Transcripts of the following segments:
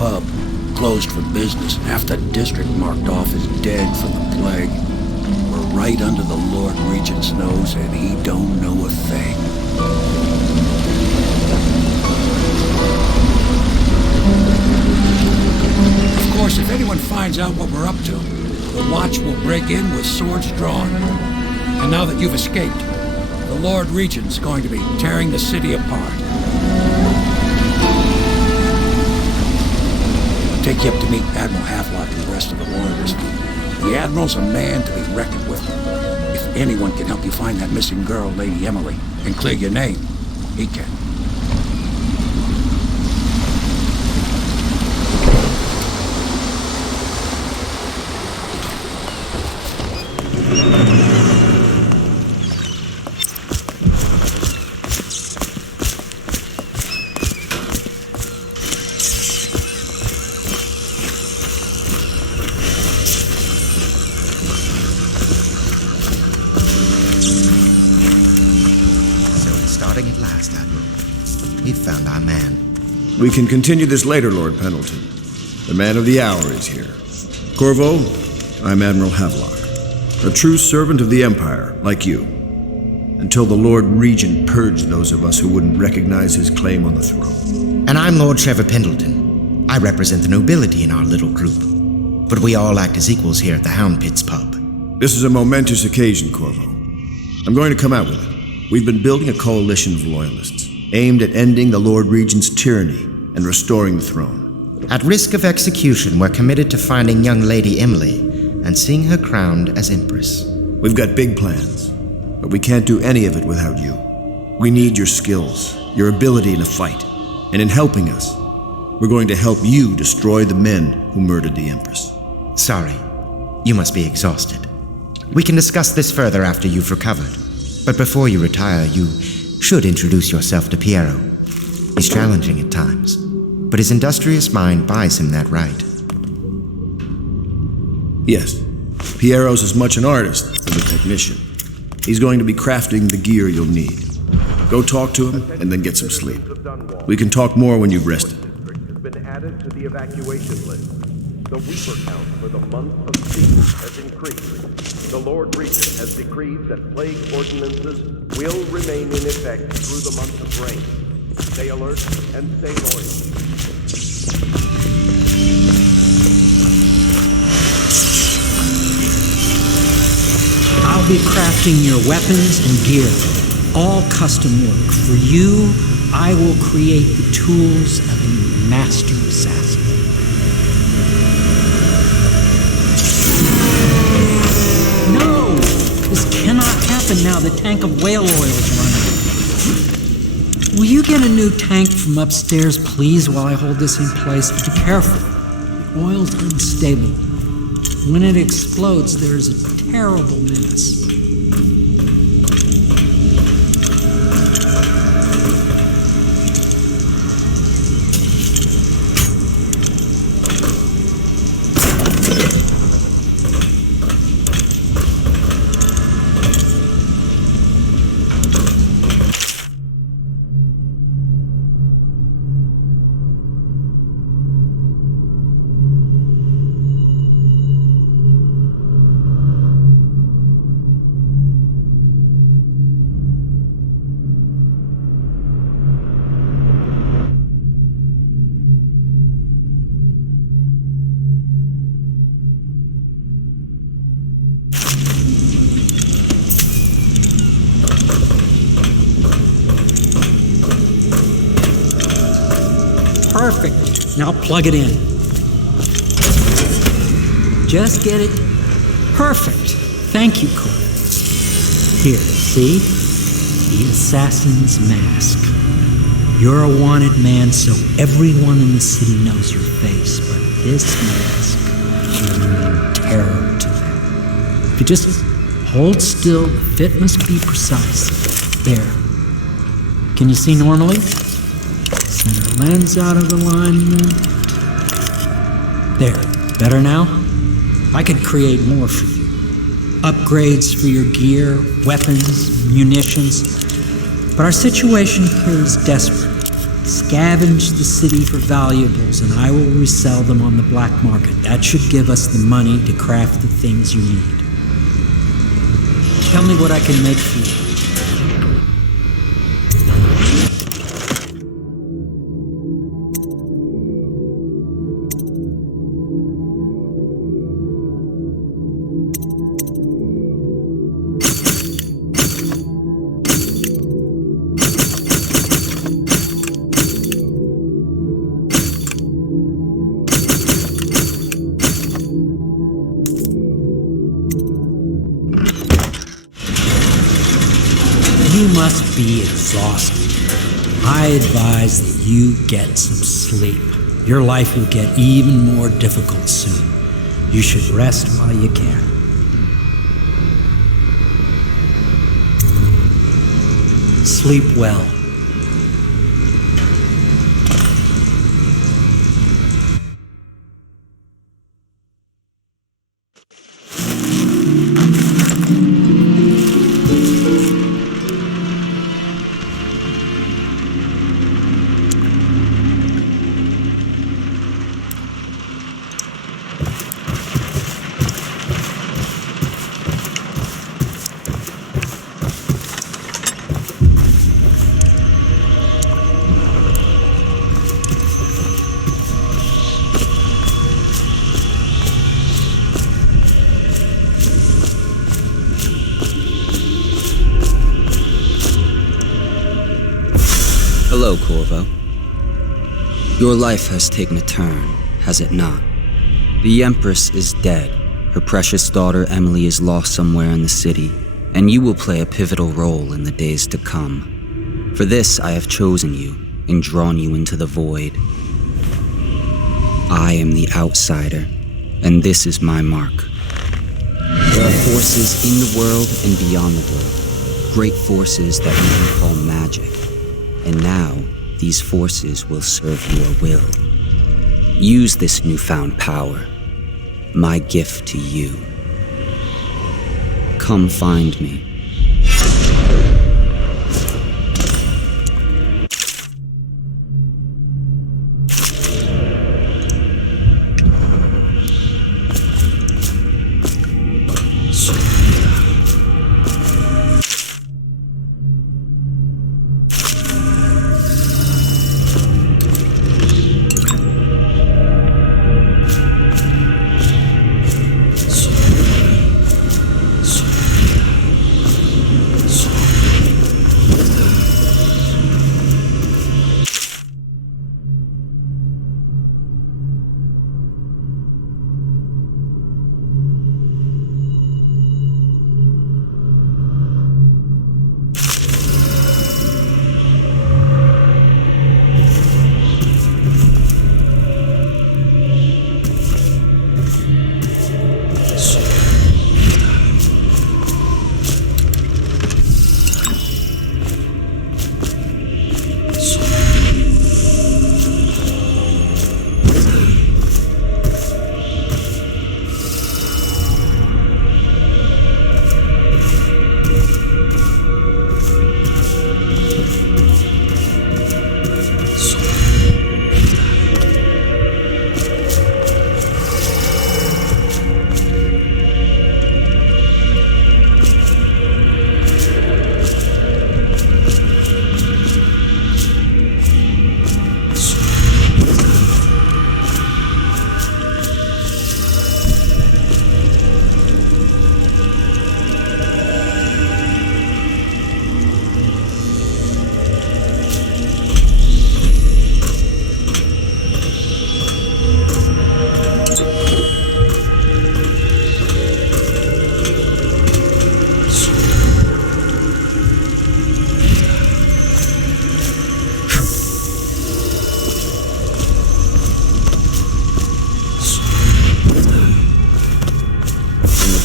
pub, closed for business. Half the district marked off as dead from the plague. We're right under the Lord Regent's nose, and he don't know a thing. Of course, if anyone finds out what we're up to, the Watch will break in with swords drawn. And now that you've escaped, the Lord Regent's going to be tearing the city apart. I'll take you up to meet Admiral Havelock and the rest of the Loyalists. The Admiral's a man to be reckoned with. If anyone can help you find that missing girl, Lady Emily, and clear your name, he can. At last, Admiral. We've found our man. We can continue this later, Lord Pendleton. The man of the hour is here. Corvo, I'm Admiral Havelock, a true servant of the Empire, like you. Until the Lord Regent purged those of us who wouldn't recognize his claim on the throne. And I'm Lord Trevor Pendleton. I represent the nobility in our little group. But we all act as equals here at the Hound Pits pub. This is a momentous occasion, Corvo. I'm going to come out with it. We've been building a coalition of loyalists, aimed at ending the Lord Regent's tyranny and restoring the throne. At risk of execution, we're committed to finding young Lady Emily and seeing her crowned as Empress. We've got big plans, but we can't do any of it without you. We need your skills, your ability in a fight, and in helping us, we're going to help you destroy the men who murdered the Empress. Sorry, you must be exhausted. We can discuss this further after you've recovered. But before you retire, you should introduce yourself to Piero. He's challenging at times, but his industrious mind buys him that right. Yes, Piero's as much an artist as a technician. He's going to be crafting the gear you'll need. Go talk to him and then get some sleep. We can talk more when you've rested. Has been added to the evacuation list. The Weeper count for the month of June has increased. The Lord Regent has decreed that plague ordinances will remain in effect through the month of rain. Stay alert and stay loyal. I'll be crafting your weapons and gear, all custom work. For you, I will create the tools of a master assassin. No! This cannot happen now. The tank of whale oil is running. Will you get a new tank from upstairs, please, while I hold this in place? But be careful. The oil's unstable. When it explodes, there's a terrible mess. Perfect. Now plug it in. Just get it perfect. Thank you, Cole. Here, see? The assassin's mask. You're a wanted man, so everyone in the city knows your face, but this mask will mean terror to them. If you just hold still, the fit must be precise. There. Can you see normally? Center lens out of alignment. There. Better now? I could create more for you. Upgrades for your gear, weapons, munitions. But our situation here is desperate. Scavenge the city for valuables, and I will resell them on the black market. That should give us the money to craft the things you need. Tell me what I can make for you. You must be exhausted. I advise that you get some sleep. Your life will get even more difficult soon. You should rest while you can. Sleep well. Hello, Corvo. Your life has taken a turn, has it not? The Empress is dead. Her precious daughter Emily is lost somewhere in the city, and you will play a pivotal role in the days to come. For this, I have chosen you and drawn you into the void. I am the outsider, and this is my mark. There are forces in the world and beyond the world, great forces that we can call magic. And now, these forces will serve your will. Use this newfound power, my gift to you. Come find me.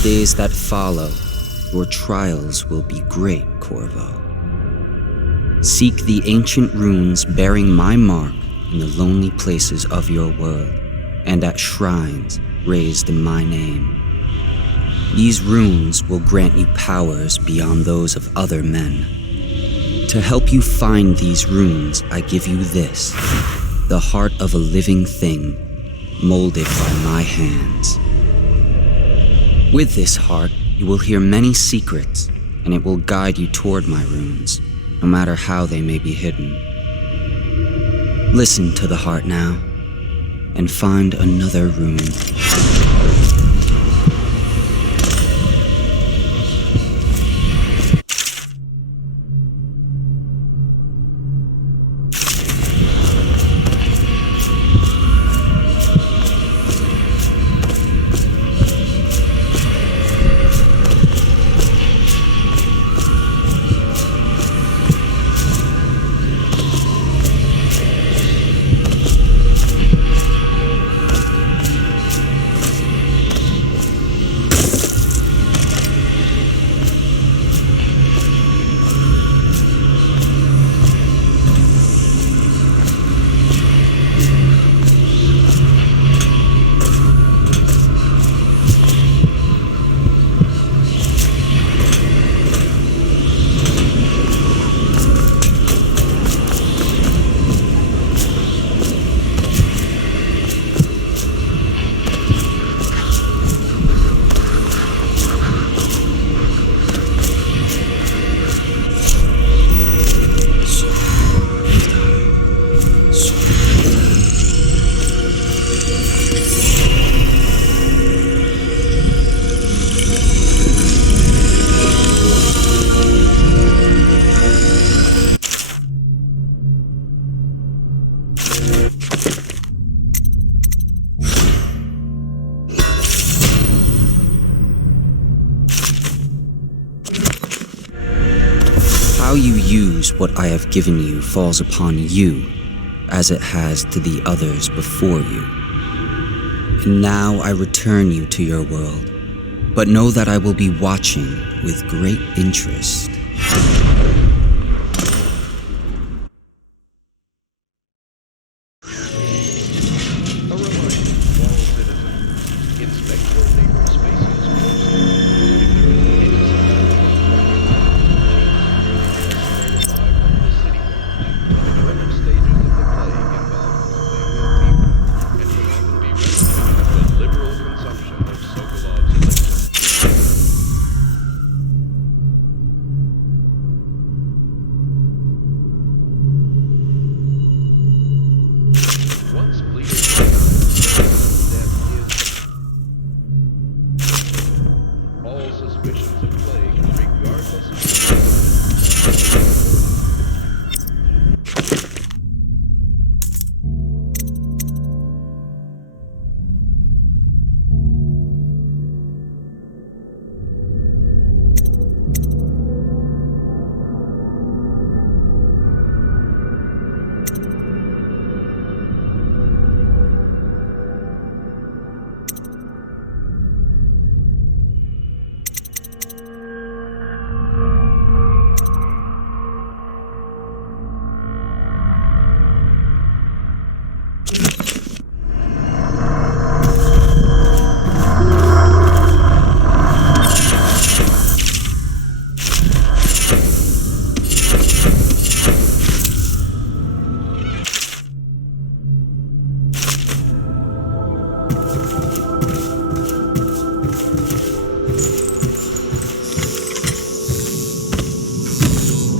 Days that follow, your trials will be great, Corvo. Seek the ancient runes bearing my mark in the lonely places of your world, and at shrines raised in my name. These runes will grant you powers beyond those of other men. To help you find these runes, I give you this, the heart of a living thing, molded by my hands. With this heart, you will hear many secrets, and it will guide you toward my runes, no matter how they may be hidden. Listen to the heart now, and find another rune. How you use what I have given you falls upon you, as it has to the others before you. And now I return you to your world, but know that I will be watching with great interest.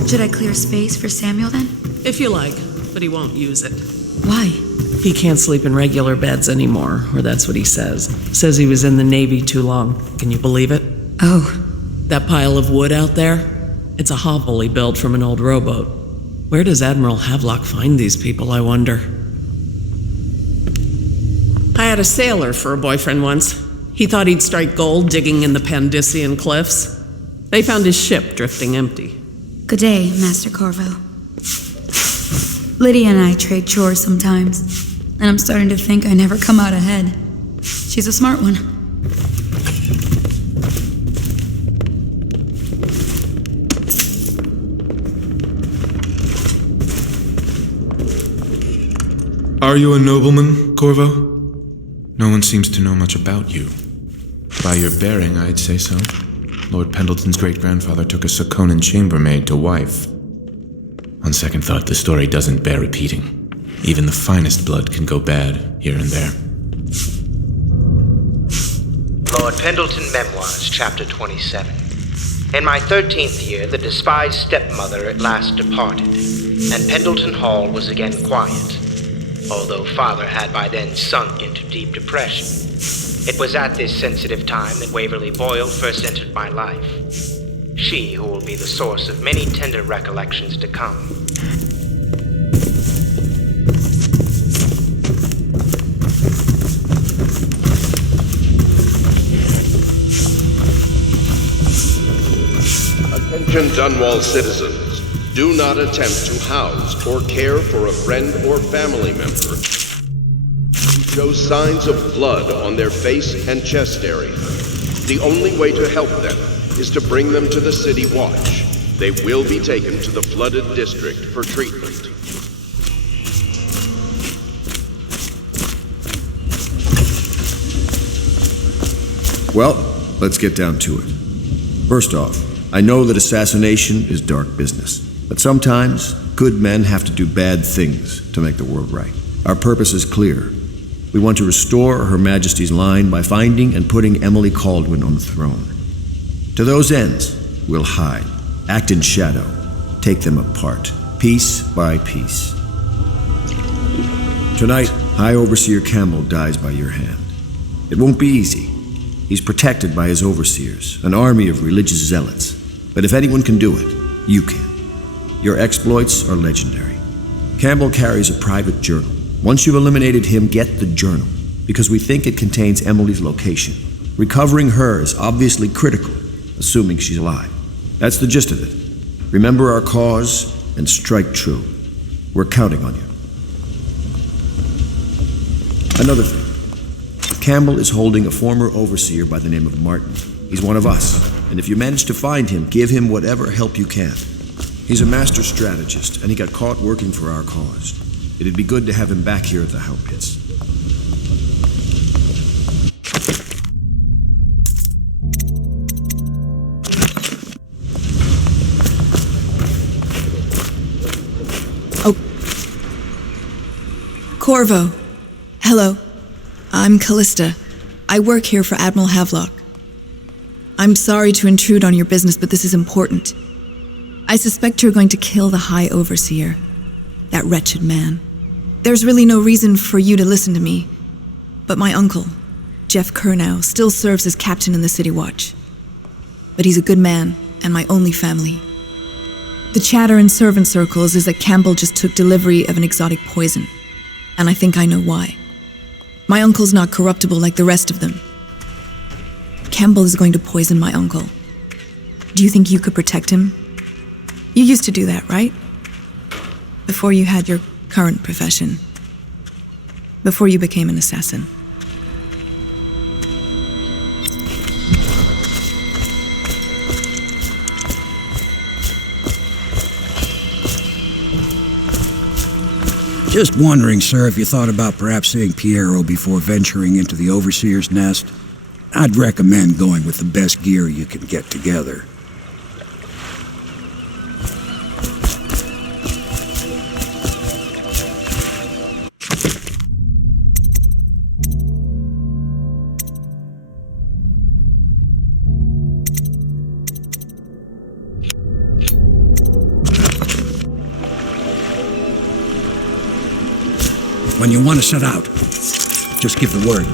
Should I clear space for Samuel then? If you like, but he won't use it. Why? He can't sleep in regular beds anymore, or that's what he says. Says he was in the Navy too long. Can you believe it? Oh. That pile of wood out there? It's a hovel he built from an old rowboat. Where does Admiral Havelock find these people, I wonder? I had a sailor for a boyfriend once. He thought he'd strike gold digging in the Pandician cliffs. They found his ship drifting empty. Good day, Master Corvo. Lydia and I trade chores sometimes, and I'm starting to think I never come out ahead. She's a smart one. Are you a nobleman, Corvo? No one seems to know much about you. By your bearing, I'd say so. Lord Pendleton's great-grandfather took a Sakonan chambermaid to wife. On second thought, the story doesn't bear repeating. Even the finest blood can go bad here and there. Lord Pendleton Memoirs, Chapter 27. In my 13th year, the despised stepmother at last departed, and Pendleton Hall was again quiet, although Father had by then sunk into deep depression. It was at this sensitive time that Waverly Boyle first entered my life. She who will be the source of many tender recollections to come. Attention Dunwall citizens. Do not attempt to house or care for a friend or family member who shows signs of blood on their face and chest area. The only way to help them is to bring them to the City Watch. They will be taken to the flooded district for treatment. Well, let's get down to it. First off, I know that assassination is dark business, but sometimes good men have to do bad things to make the world right. Our purpose is clear. We want to restore Her Majesty's line by finding and putting Emily Caldwin on the throne. To those ends, we'll hide, act in shadow, take them apart, piece by piece. Tonight, High Overseer Campbell dies by your hand. It won't be easy. He's protected by his overseers, an army of religious zealots. But if anyone can do it, you can. Your exploits are legendary. Campbell carries a private journal. Once you've eliminated him, get the journal, because we think it contains Emily's location. Recovering her is obviously critical, assuming she's alive. That's the gist of it. Remember our cause and strike true. We're counting on you. Another thing. Campbell is holding a former overseer by the name of Martin. He's one of us, and if you manage to find him, give him whatever help you can. He's a master strategist, and he got caught working for our cause. It'd be good to have him back here at the How Pits. Oh. Corvo. Hello. I'm Callista. I work here for Admiral Havelock. I'm sorry to intrude on your business, but this is important. I suspect you're going to kill the High Overseer. That wretched man. There's really no reason for you to listen to me, but my uncle, Jeff Kernow, still serves as captain in the City Watch. But he's a good man, and my only family. The chatter in servant circles is that Campbell just took delivery of an exotic poison, and I think I know why. My uncle's not corruptible like the rest of them. Campbell is going to poison my uncle. Do you think you could protect him? You used to do that, right? Before you had your current profession. Before you became an assassin. Just wondering, sir, if you thought about perhaps seeing Piero before venturing into the Overseer's nest. I'd recommend going with the best gear you can get together. When you want to set out, just give the word.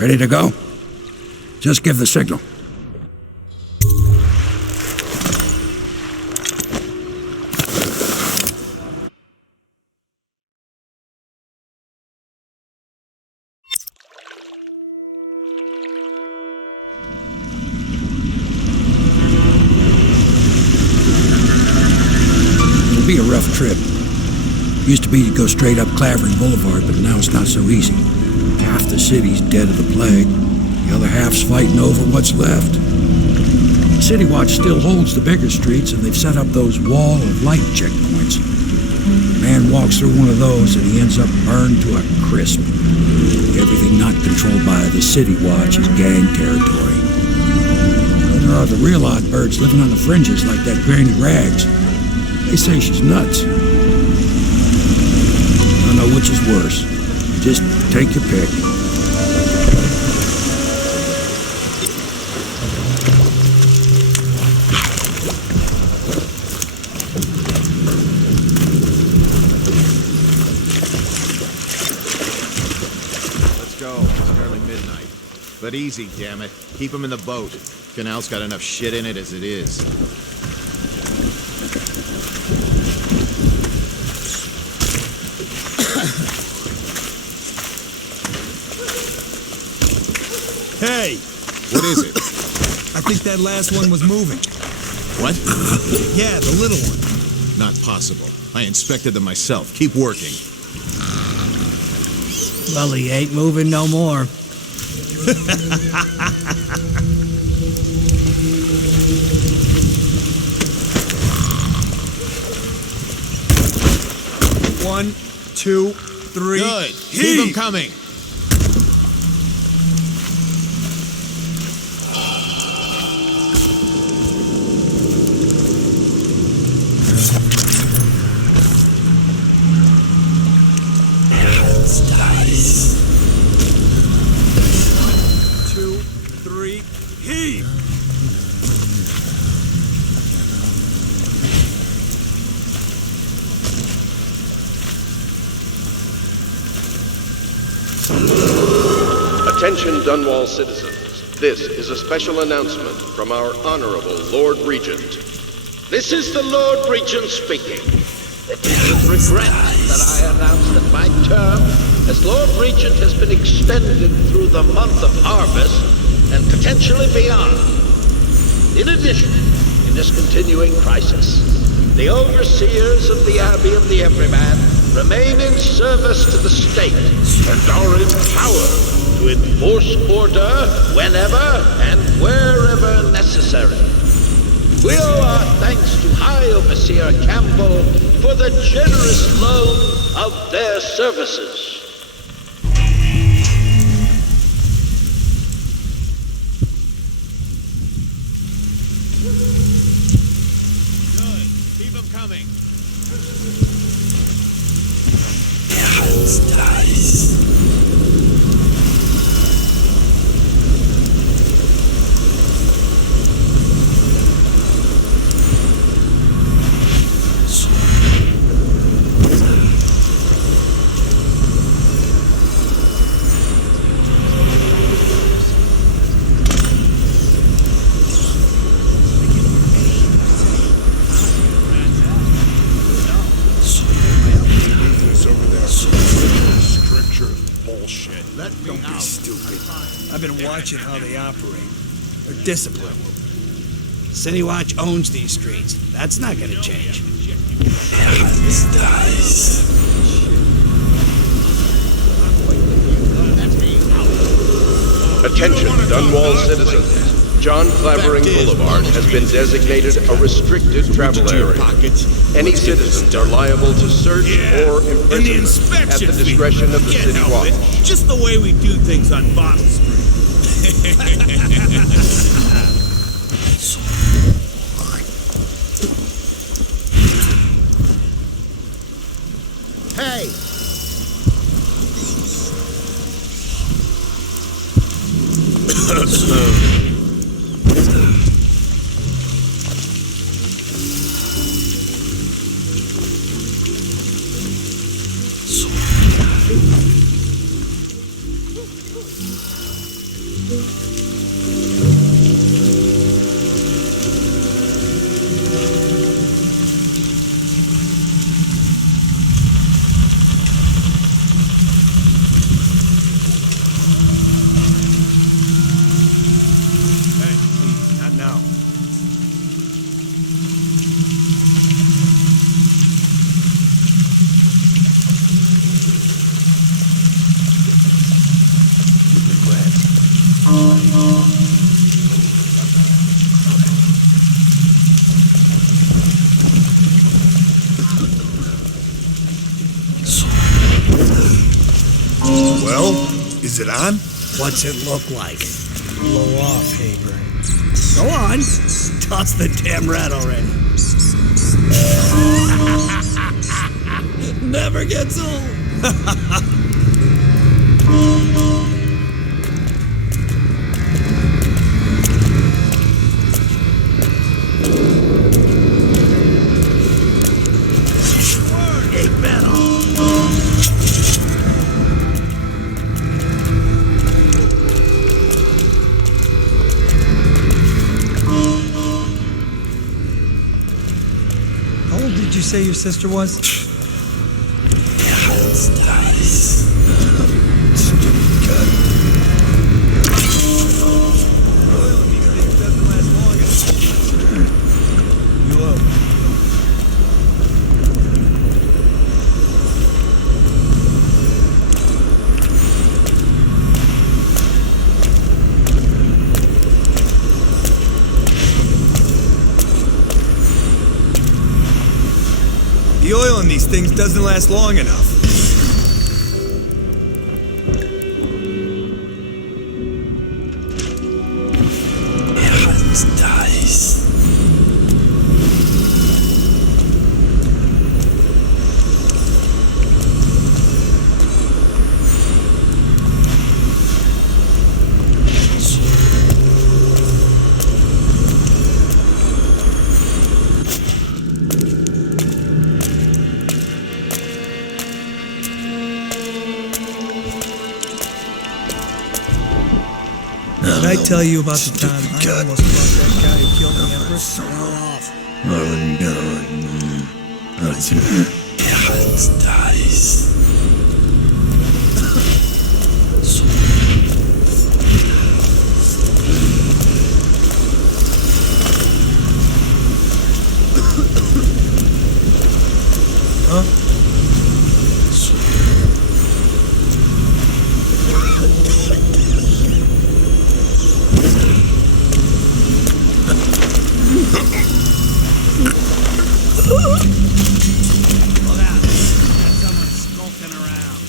Ready to go? Just give the signal. It'll be a rough trip. Used to be to go straight up Clavering Boulevard, but now it's not so easy. Half the city's dead of the plague. The other half's fighting over what's left. City Watch still holds the bigger streets, and they've set up those wall of light checkpoints. A man walks through one of those and he ends up burned to a crisp. Everything not controlled by the City Watch is gang territory. And there are the real odd birds living on the fringes like that Granny Rags. They say she's nuts. I don't know which is worse. Just take your pick. But easy, damn it. Keep him in the boat. Canal's got enough shit in it as it is. Hey! What is it? I think that last one was moving. What? Yeah, the little one. Not possible. I inspected them myself. Keep working. Well, he ain't moving no more. One, two, three. Good. Keep them coming. Attention Dunwall citizens. This is a special announcement from our Honorable Lord Regent. This is the Lord Regent speaking. It is with regret that I announce that my term as Lord Regent has been extended through the month of harvest and potentially beyond. In addition, in this continuing crisis, the overseers of the Abbey of the Everyman remain in service to the state and are empowered to enforce order whenever and wherever necessary. We owe our thanks to High Overseer Campbell for the generous loan of their services. Good. Keep them coming. I've been watching how they operate. They're disciplined. City Watch owns these streets. That's not gonna change. Attention Dunwall citizens. John Clavering Boulevard has been designated a restricted travel area. Any citizens are liable to search or imprisonment at the discretion of the City Watch. Just the way we do things on Bottle Street. Hey! Well, is it on? What's it look like? Blow off, Haber. Go on. Toss the damn rat already. Never gets old. Did you say your sister was? The oil in these things doesn't last long enough. Did I tell you about the time I almost fucked that guy who killed the Empress? Huh? Look out. There's someone skulking around.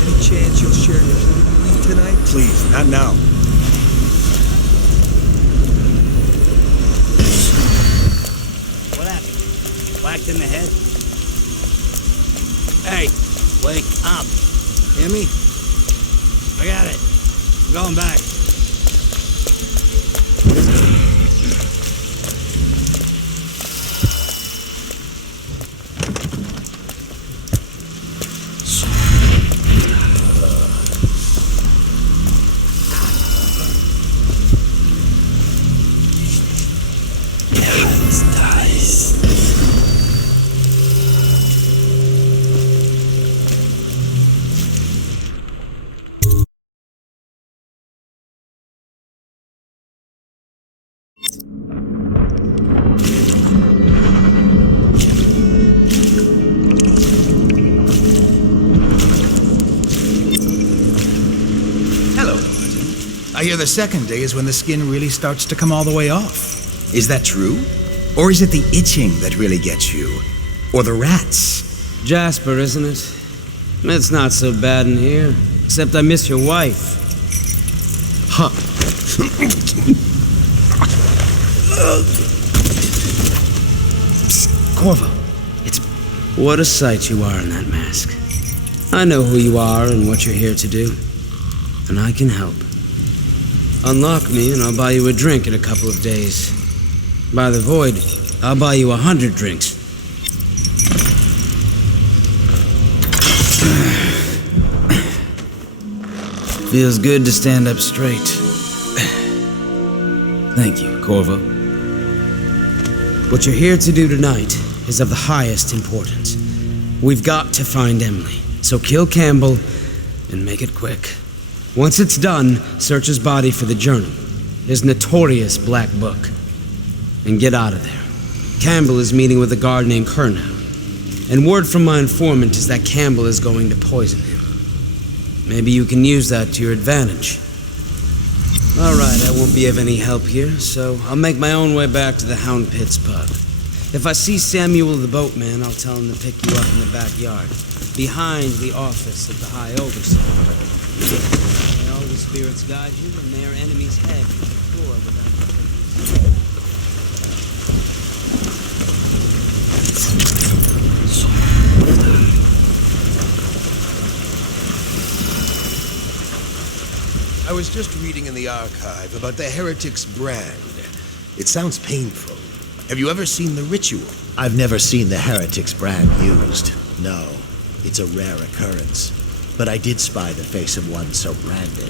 Any chance you'll share your food with me tonight? Please, not now. What happened? Whacked in the head? Hey, wake up. Hear me? I got it. I'm going back. I hear the second day is when the skin really starts to come all the way off. Is that true? Or is it the itching that really gets you? Or the rats? Jasper, isn't it? It's not so bad in here. Except I miss your wife. Huh. Corvo, it's... What a sight you are in that mask. I know who you are and what you're here to do. And I can help. Unlock me and I'll buy you a drink in a couple of days. By the void, I'll buy you 100 drinks. Feels good to stand up straight. Thank you, Corvo. What you're here to do tonight is of the highest importance. We've got to find Emily, so kill Campbell and make it quick. Once it's done, search his body for the journal, his notorious black book, and get out of there. Campbell is meeting with a guard named Kernow, and word from my informant is that Campbell is going to poison him. Maybe you can use that to your advantage. All right, I won't be of any help here, so I'll make my own way back to the Hound Pits pub. If I see Samuel the boatman, I'll tell him to pick you up in the backyard, behind the office of the High Overseer. May all the spirits guide you, and may our enemy's head hit the floor without I was just reading in the archive about the Heretic's brand. It sounds painful. Have you ever seen the ritual? I've never seen the Heretic's brand used. No, it's a rare occurrence. But I did spy the face of one so branded.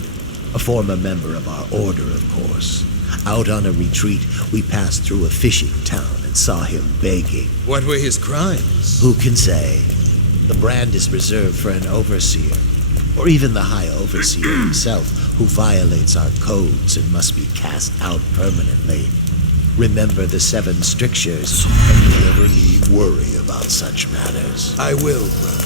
A former member of our order, of course. Out on a retreat, we passed through a fishing town and saw him begging. What were his crimes? Who can say? The brand is reserved for an overseer, or even the High Overseer himself, who violates our codes and must be cast out permanently. Remember the 7 strictures, and you never need worry about such matters. I will, brother.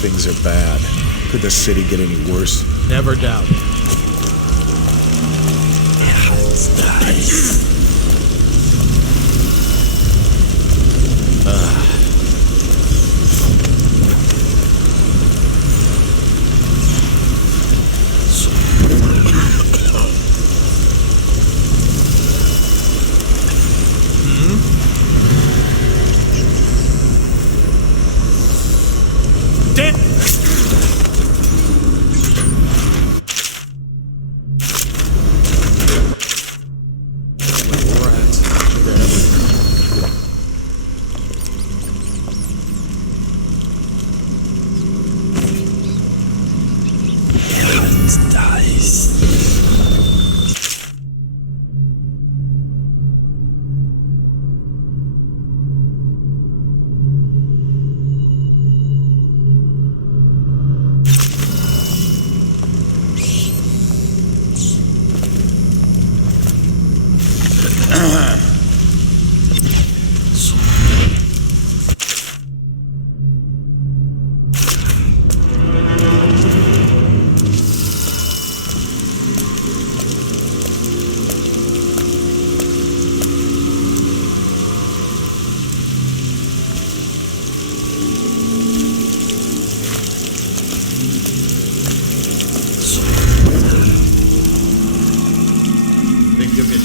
Things are bad. Could the city get any worse? Never doubt it.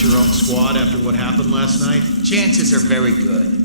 Your own squad after what happened last night? Chances are very good.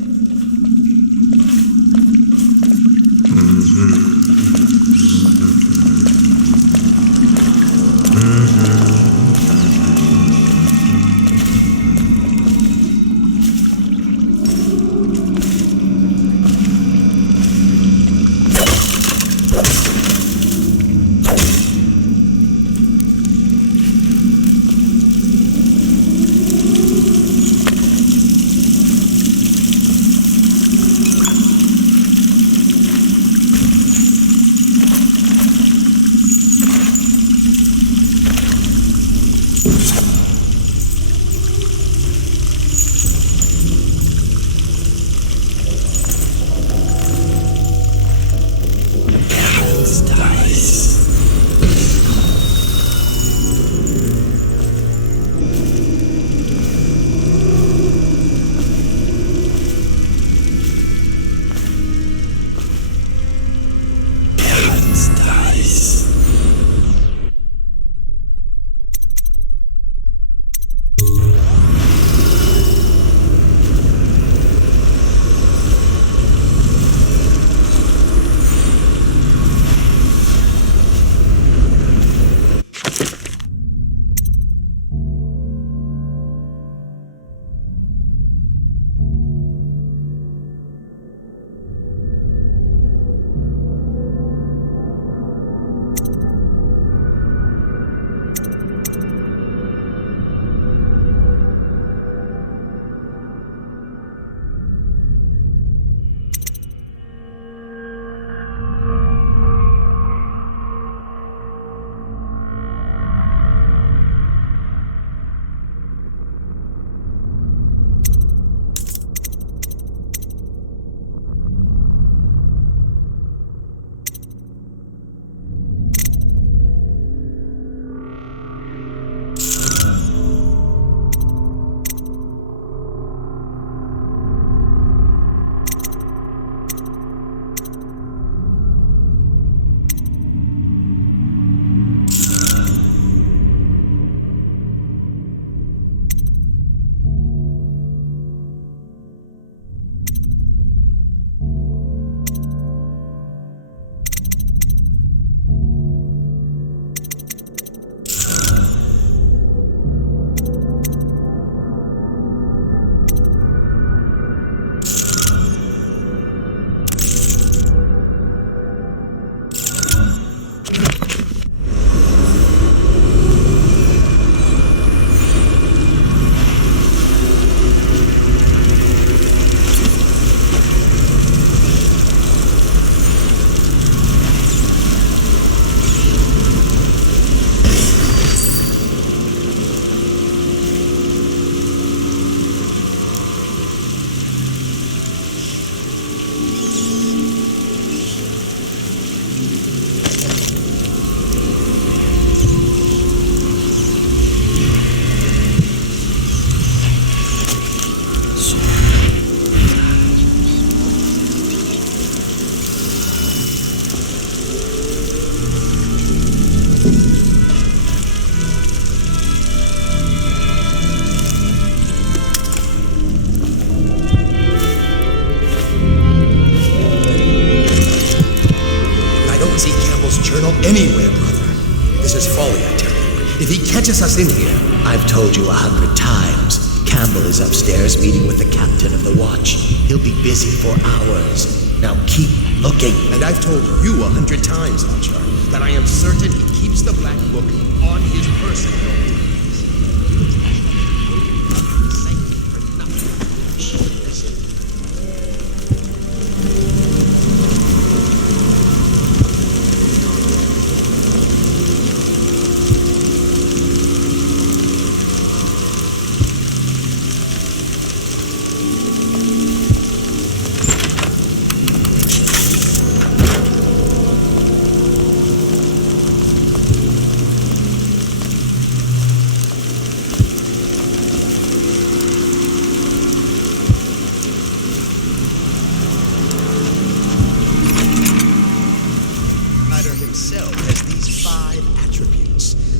This is folly, I tell you. If he catches us in here... I've told you 100 times. Campbell is upstairs meeting with the captain of the watch. He'll be busy for hours. Now keep looking. And I've told you 100 times, Archer, that I am certain he keeps the Black Book on his person at all times.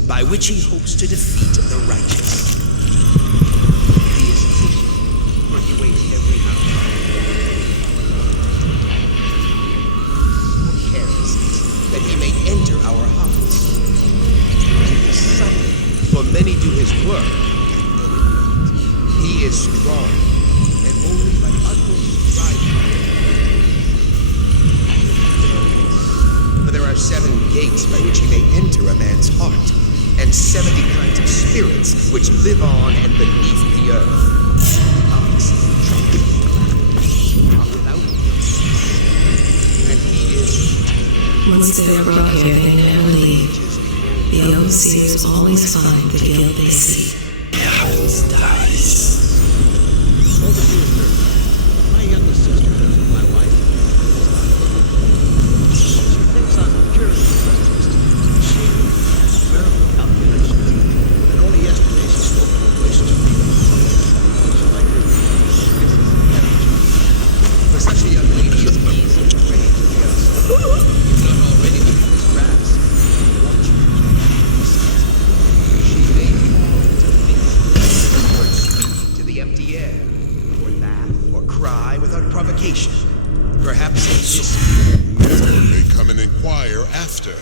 By which he hopes to defeat the righteous. He is patient, for he waits every hour. For carelessness, that he may enter our hearts. He is subtle, for many do his work, and know it not. He is strong, and only by utmost striving. For there are 7 gates by which he may enter a man's heart, and 70 kinds of spirits which live on and beneath the earth. And he is... Once they're brought here, they never leave. The overseers always find the guilt they seek. Paradise. My youngest sister lives with my wife. She thinks I'm purely and only yesterday she spoke of a place to be. So I do. For such a young lady is easy to raise to the other side. If not already within this grasp, watch her. She may fall to think, or speak to the empty air, or laugh, or cry without provocation. Perhaps in this Mother may come and inquire after.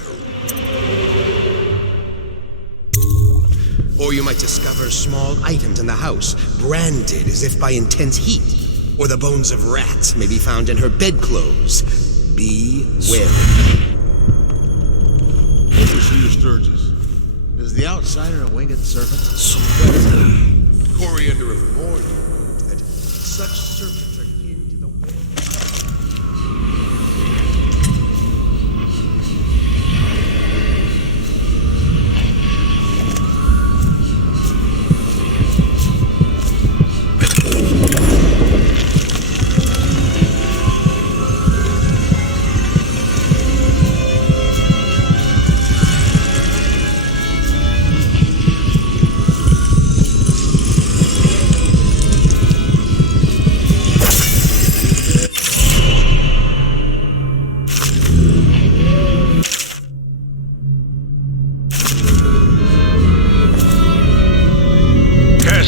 Or you might discover small items in the house, branded as if by intense heat. Or the bones of rats may be found in her bedclothes. Beware. Overseer Sturgis. Is the outsider a winged serpent? Coriander of Mordor, that such serpents are kin to the world.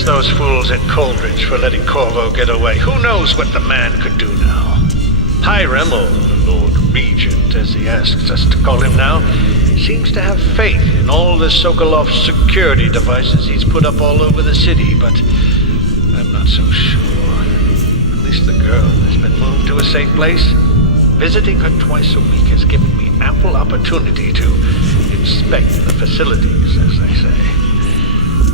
Those fools at Coleridge for letting Corvo get away. Who knows what the man could do now? Hiram, or the Lord Regent, as he asks us to call him now, seems to have faith in all the Sokolov security devices he's put up all over the city, but I'm not so sure. At least the girl has been moved to a safe place. Visiting her twice a week has given me ample opportunity to inspect the facilities, as they say.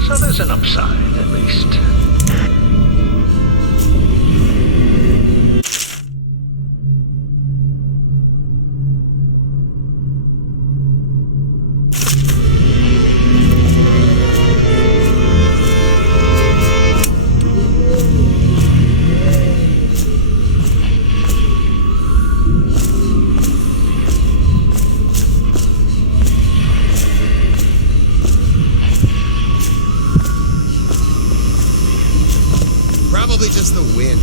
So there's an upside, at least. Probably just the wind.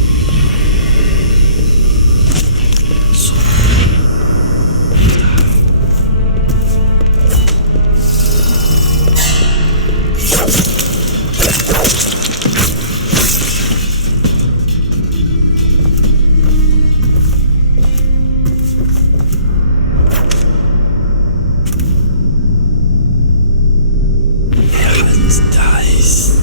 dies.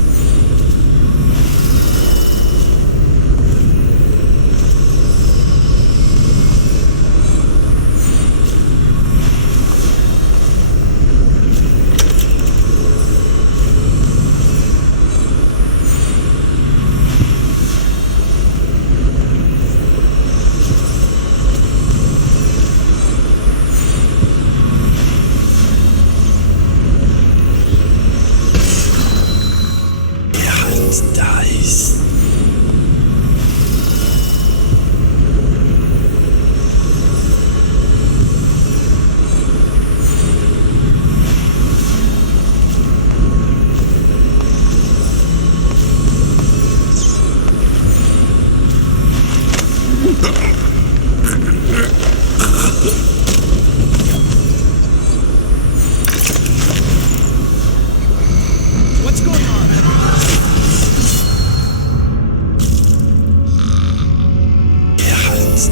What's going on? Dies.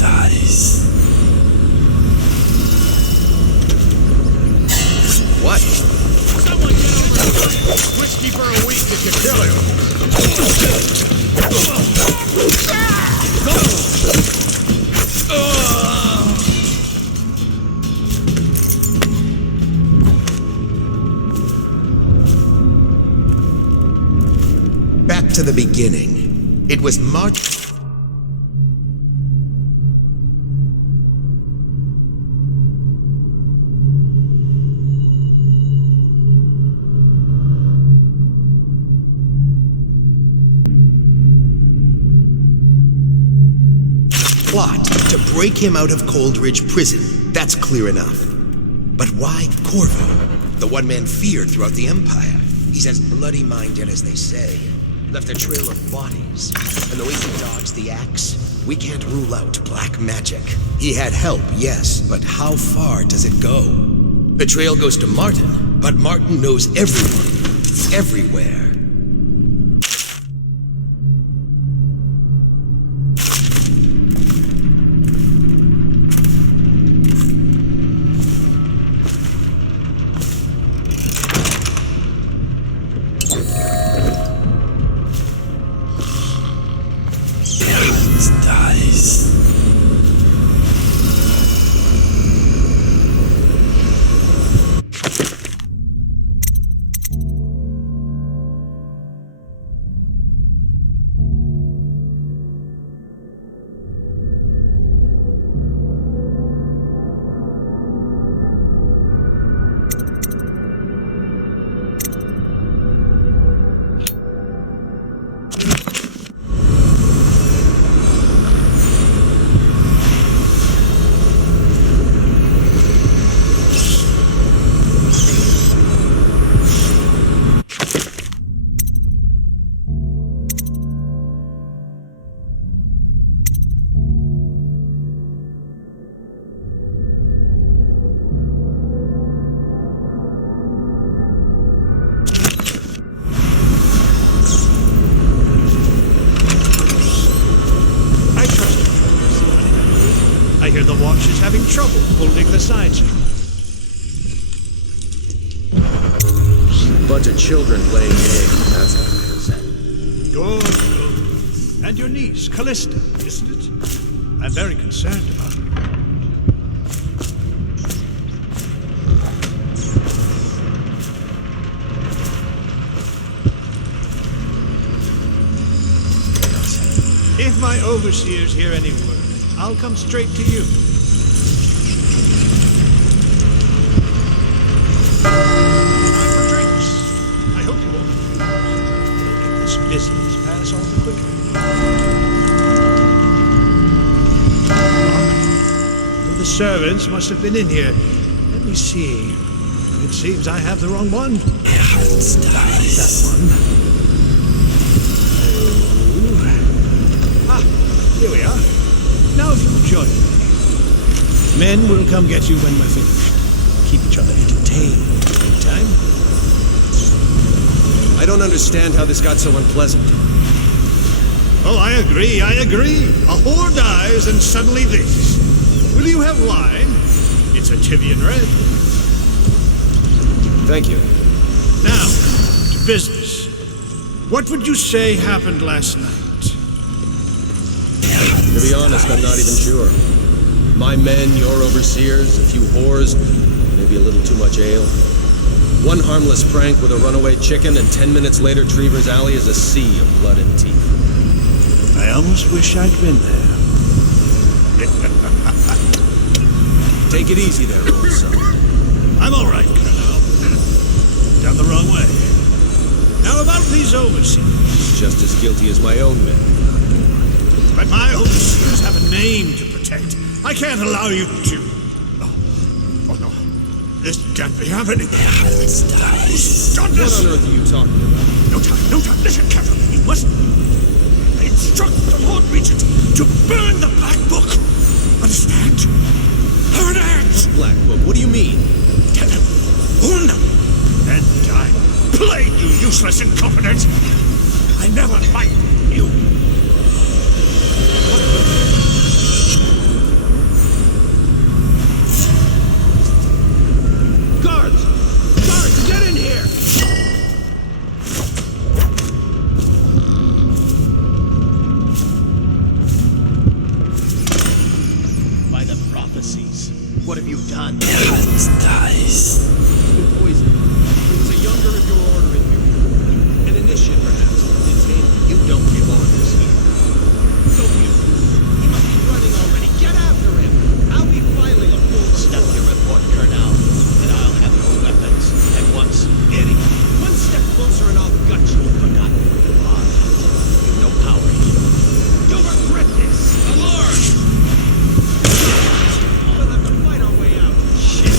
Dies. What? Someone get over here! Whiskey for a week if you kill him! Back to the beginning. It was March. Plot to break him out of Coldridge Prison. That's clear enough. But why Corvo? The one man feared throughout the Empire. He's as bloody-minded as they say. Left a trail of bodies. And the way he dodged the axe, we can't rule out black magic. He had help, yes, but how far does it go? The trail goes to Martin, but Martin knows everyone. Everywhere. Dies. I hear the watch is having trouble holding the sides. Bunch of children playing games, that's how it is. Good, good. And your niece, Callista, isn't it? I'm very concerned about her. If my overseers hear any word, I'll come straight to you. Time for drinks. I hope you won't refuse. It'll make this business pass all the quicker. The servants must have been in here. Let me see. It seems I have the wrong one. That one. Ah, here we are. Now if you'll join me. Men will come get you when we're finished. Keep each other entertained. Meantime. I don't understand how this got so unpleasant. Oh, I agree. A whore dies and suddenly this. Will you have wine? It's a Tivian red. Thank you. Now, to business. What would you say happened last night? To be honest, I'm not even sure. My men, your overseers, a few whores, maybe a little too much ale. One harmless prank with a runaway chicken, and 10 minutes later, Trevor's Alley is a sea of blood and teeth. I almost wish I'd been there. Take it easy there, old son. I'm all right, Colonel. Down the wrong way. Now about these overseers. Just as guilty as my own men. But my overseers have a name to protect. I can't allow you to... Oh no. This can't be happening. Stop What this! on earth are you talking about? No time. Listen carefully. You must... instruct the Lord Regent to burn the Black Book. Understand? Burn it! Black Book? What do you mean? Tell him. Warn them. And I plague you, useless incompetent. I never liked you. Guards! Guards, get in here! By the prophecies, what have you done? Dies. Been poisoned. There was a younger of your order in here. An initiate, perhaps. Detain him. You don't give orders here. Don't you? He must be running already. Get after him. I'll be filing a full Step your report, Colonel, and I'll have your weapons at once. idiot. One step closer and I'll gut you. Forgotten who you are. You've no power here. You'll regret this. The Lord! We'll have to fight our way out. Shit.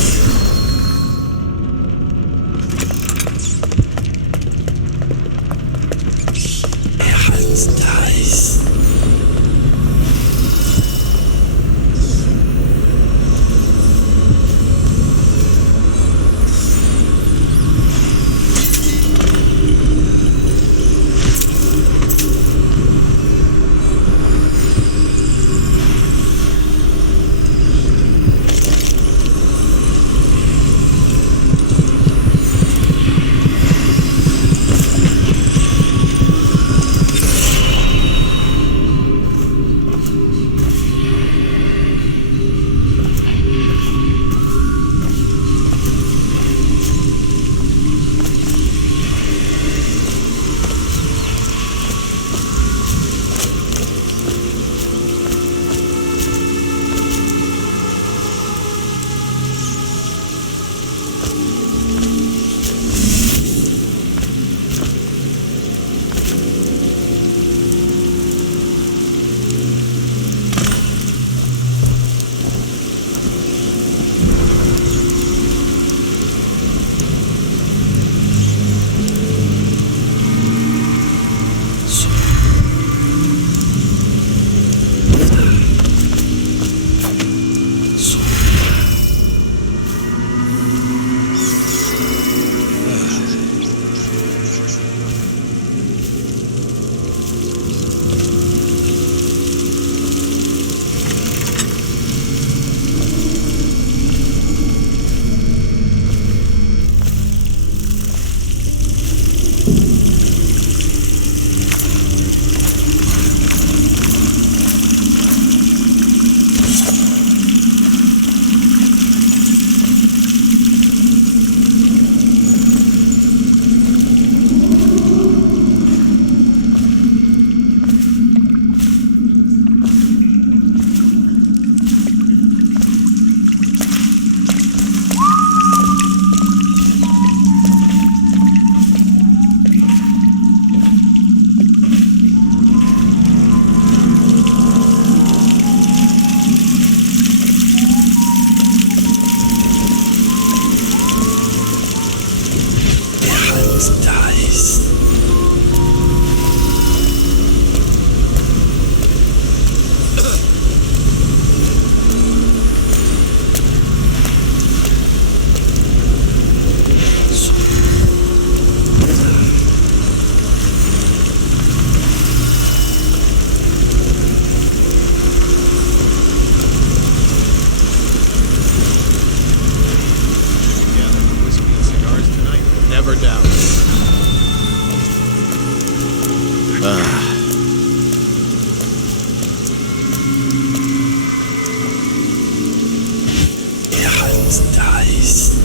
Dice.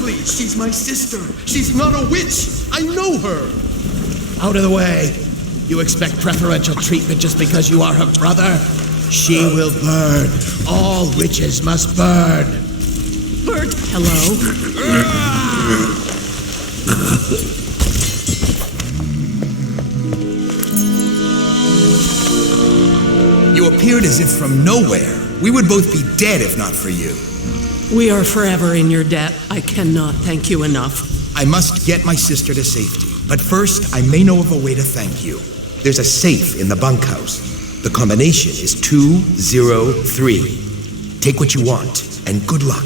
Please, she's my sister. She's not a witch. I know her. Out of the way. You expect preferential treatment just because you are her brother? She will burn. All witches must burn. Bert, hello. You appeared as if from nowhere. We would both be dead if not for you. We are forever in your debt. I cannot thank you enough. I must get my sister to safety. But first, I may know of a way to thank you. There's a safe in the bunkhouse. The combination is 203. Take what you want, and good luck.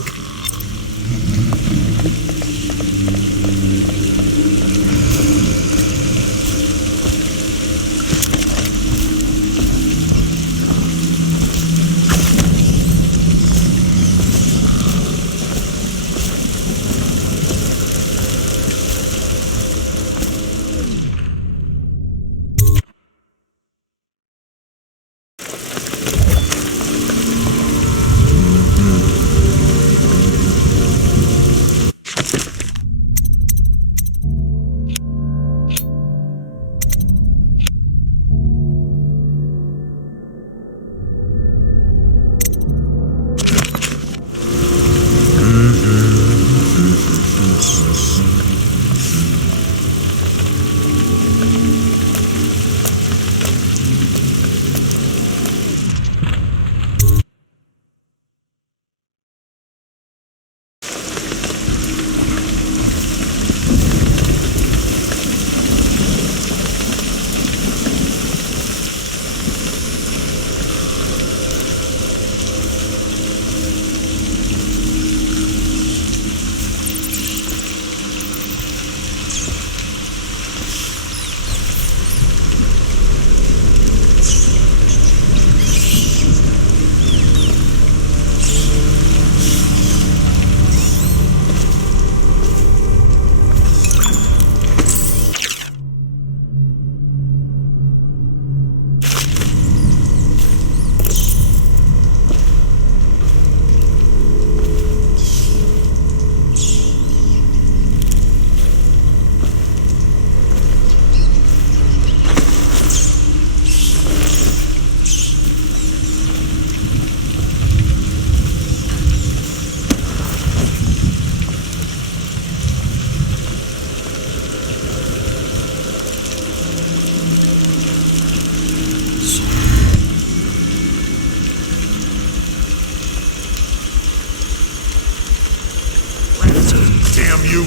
Damn you!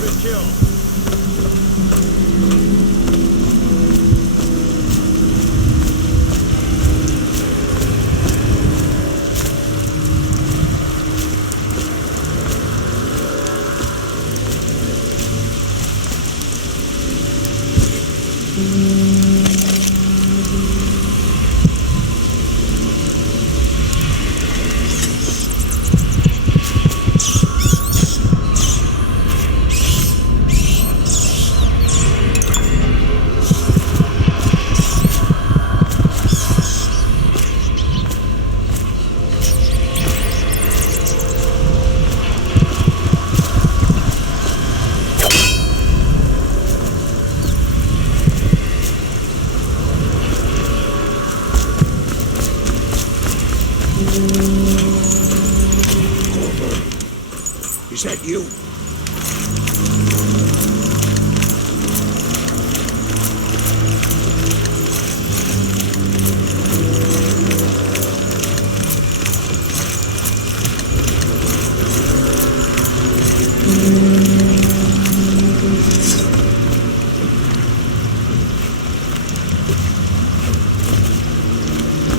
for kill. Is that you?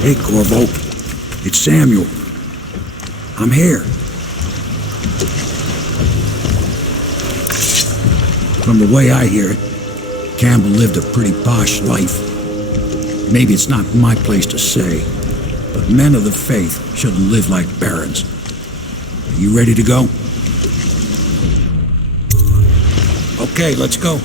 Hey, Corvo. It's Samuel. I'm here. From the way I hear it, Campbell lived a pretty posh life. Maybe it's not my place to say, but men of the faith shouldn't live like barons. Are you ready to go? Okay, let's go.